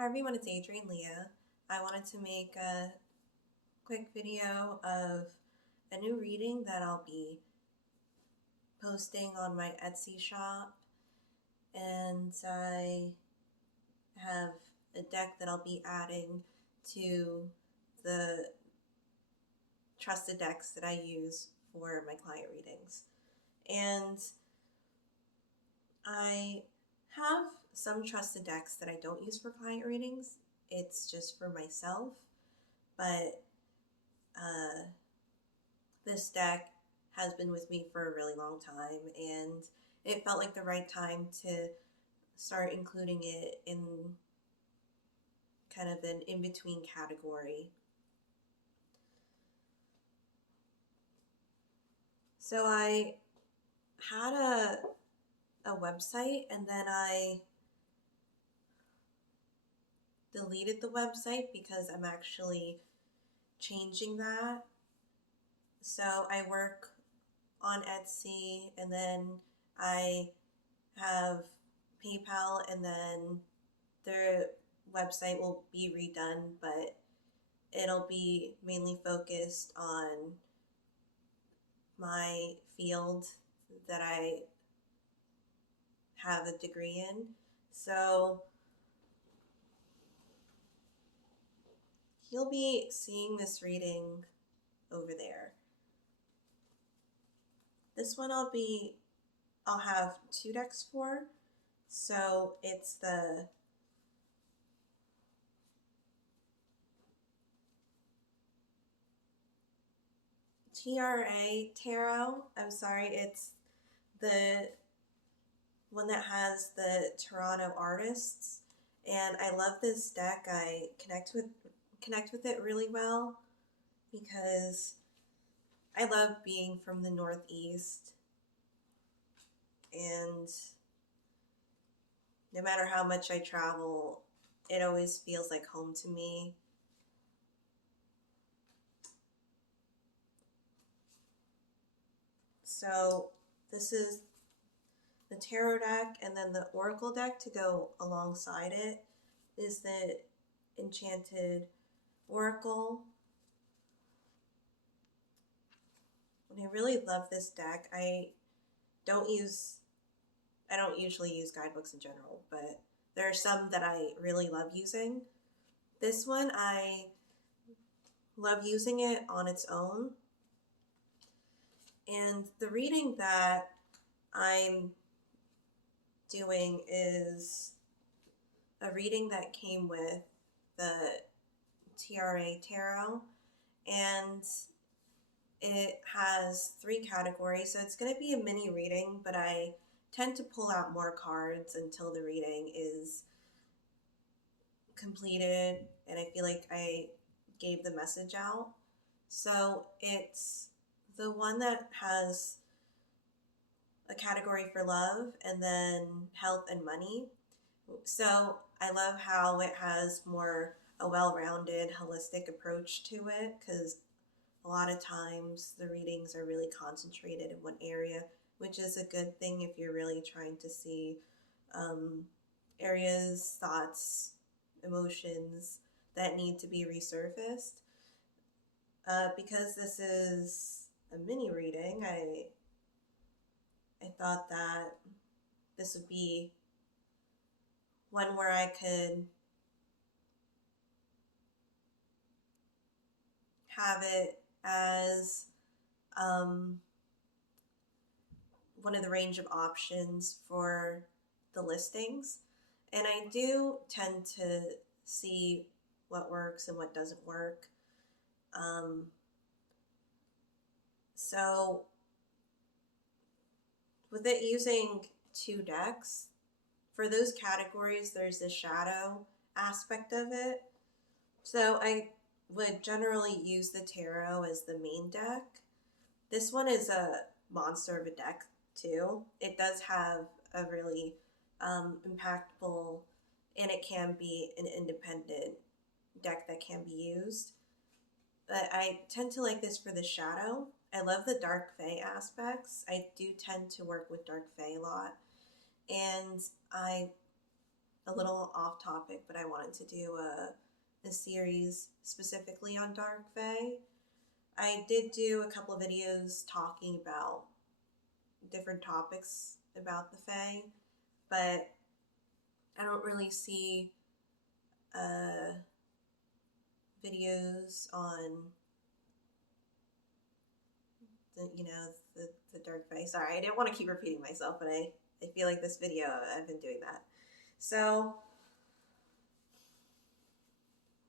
Hi everyone, it's Adrienne Leah. I wanted to make a quick video of a new reading that I'll be posting on my Etsy shop, and I have a deck that I'll be adding to the trusted decks that I use for my client readings. And I have some trusted decks that I don't use for client readings. It's just for myself, but uh, this deck has been with me for a really long time, and it felt like the right time to start including it in kind of an in-between category. So I had a website, and then I deleted the website because I'm actually changing that. So I work on Etsy, and then I have PayPal, and then the website will be redone, but it'll be mainly focused on my field that I have a degree in. So you'll be seeing this reading over there. This one I'll have two decks for. So it's the TRA Tarot. I'm sorry, it's the one that has the Toronto artists. And I love this deck. I connect with it really well because I love being from the Northeast, and no matter how much I travel, it always feels like home to me. So this is the tarot deck, and then the oracle deck to go alongside it is the Enchanted Oracle. And I really love this deck. don't use I don't usually use guidebooks in general, but there are some that I really love using. This one, I love using it on its own. And the reading that I'm doing is a reading that came with the TRA Tarot, and it has three categories. So it's going to be a mini reading, but I tend to pull out more cards until the reading is completed and I feel like I gave the message out. So it's the one that has a category for love and then health and money. So I love how it has more a well-rounded holistic approach to it, because a lot of times the readings are really concentrated in one area, which is a good thing if you're really trying to see areas, thoughts, emotions that need to be resurfaced. Because this is a mini reading, I thought that this would be one where I could have it as one of the range of options for the listings. And I do tend to see what works and what doesn't work. So with it using two decks, for those categories, there's the shadow aspect of it. So I would generally use the tarot as the main deck. This one is a monster of a deck too. It does have a really impactful, and it can be an independent deck that can be used. But I tend to like this for the shadow. I love the dark fae aspects. I do tend to work with dark fae a lot. And I a little off topic, but I wanted to do a series specifically on Dark Fae. I did do a couple of videos talking about different topics about the Fae, but I don't really see videos on the Dark Fae. Sorry, I didn't want to keep repeating myself, but I feel like this video, I've been doing that. So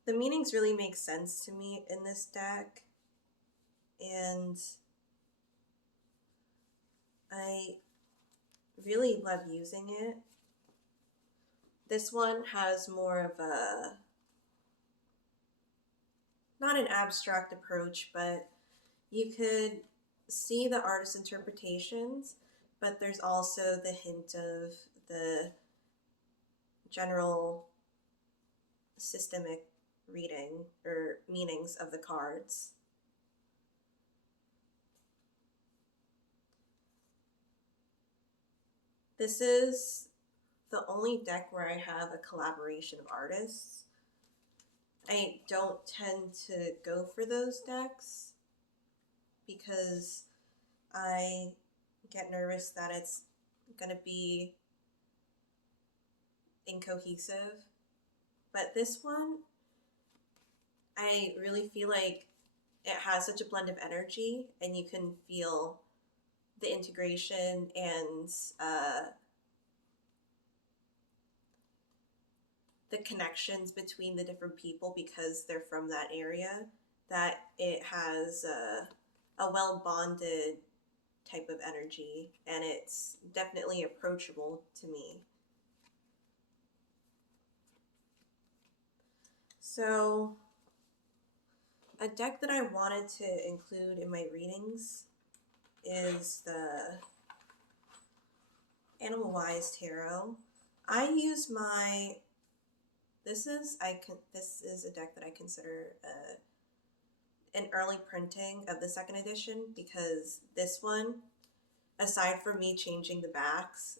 the meanings really make sense to me in this deck, and I really love using it. This one has more of a, not an abstract approach, but you could see the artist's interpretations, but there's also the hint of the general systemic reading or meanings of the cards. This is the only deck where I have a collaboration of artists. I don't tend to go for those decks because I get nervous that it's gonna be incohesive. But this one, I really feel like it has such a blend of energy, and you can feel the integration and the connections between the different people because they're from that area, that it has a well bonded type of energy, and it's definitely approachable to me. So a deck that I wanted to include in my readings is the Animal Wise Tarot. I use my, this is a deck that I consider an early printing of the second edition, because this one, aside from me changing the backs,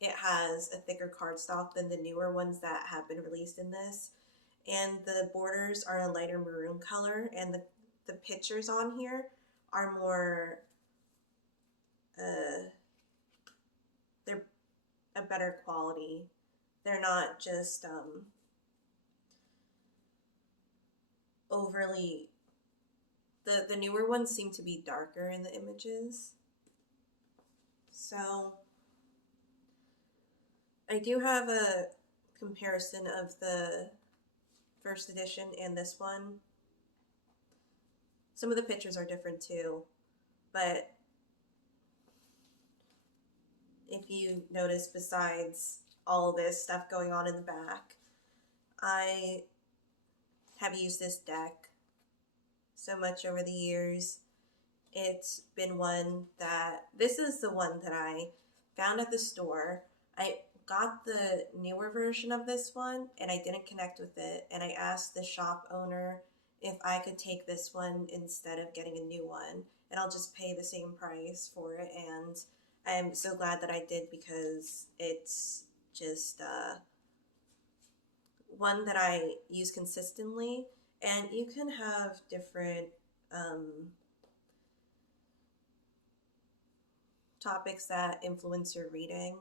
it has a thicker cardstock than the newer ones that have been released in this, and the borders are a lighter maroon color, and the pictures on here are more, they're a better quality. They're not just overly, the newer ones seem to be darker in the images. So I do have a comparison of the first edition and this one. Some of the pictures are different too, but if you notice, besides all this stuff going on in the back, I have used this deck so much over the years. It's been one that, this is the one that I found at the store. I got the newer version of this one and I didn't connect with it, and I asked the shop owner if I could take this one instead of getting a new one, and I'll just pay the same price for it. And I'm so glad that I did, because it's just one that I use consistently, and you can have different topics that influence your reading,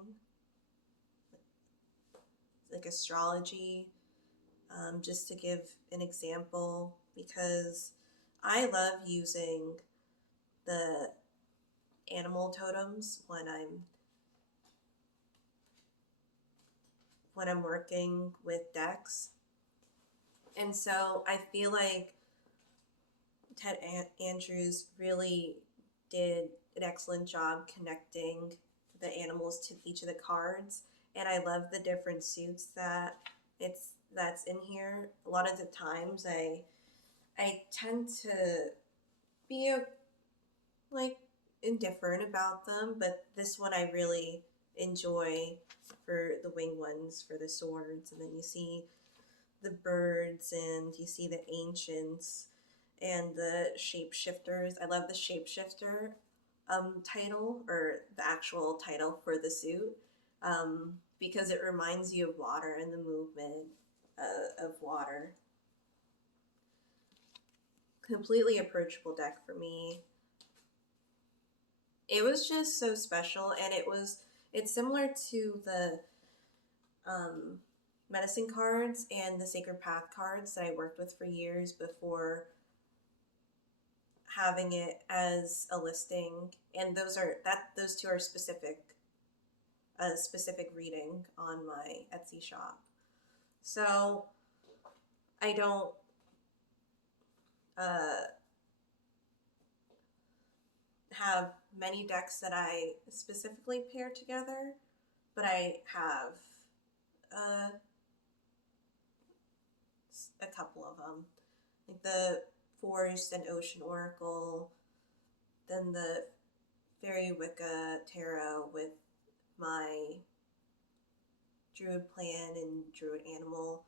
like astrology, just to give an example, because I love using the animal totems when I'm working with decks. And so I feel like Ted Andrews really did an excellent job connecting the animals to each of the cards, and I love the different suits that's in here. A lot of the times I tend to be indifferent about them, but this one I really enjoy for the winged ones, for the swords, and then you see the birds, and you see the ancients and the shapeshifters. I love the shapeshifter title, or the actual title for the suit, because it reminds you of water and the movement of water. Completely approachable deck for me. It was just so special, and it's similar to the medicine cards and the Sacred Path cards that I worked with for years before having it as a listing, and those two are a specific reading on my Etsy shop. So I don't have many decks that I specifically pair together, but I have a couple of them, like the Forest and Ocean Oracle, then the Fairy Wicca Tarot with my Druid Plan and Druid Animal.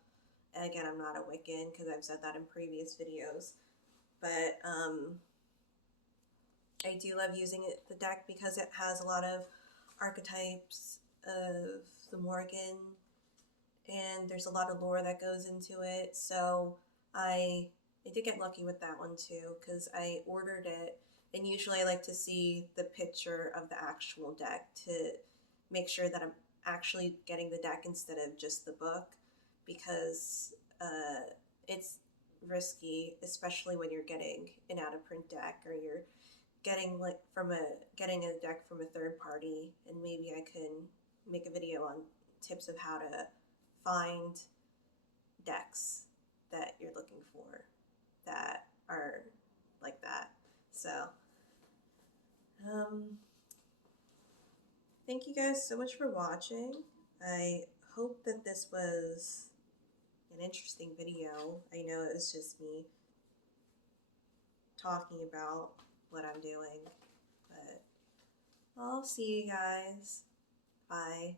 And again, I'm not a Wiccan because I've said that in previous videos, but I do love using the deck because it has a lot of archetypes of the Morrigan, and there's a lot of lore that goes into it. So I did get lucky with that one too, because I ordered it, and usually I like to see the picture of the actual deck to make sure that I'm actually getting the deck instead of just the book, because it's risky, especially when you're getting an out of print deck, or you're getting getting a deck from a third party. And maybe I can make a video on tips of how to find decks that you're looking for that are like that. So thank you guys so much for watching. I hope that this was an interesting video. I know it was just me talking about what I'm doing, but I'll see you guys. Bye.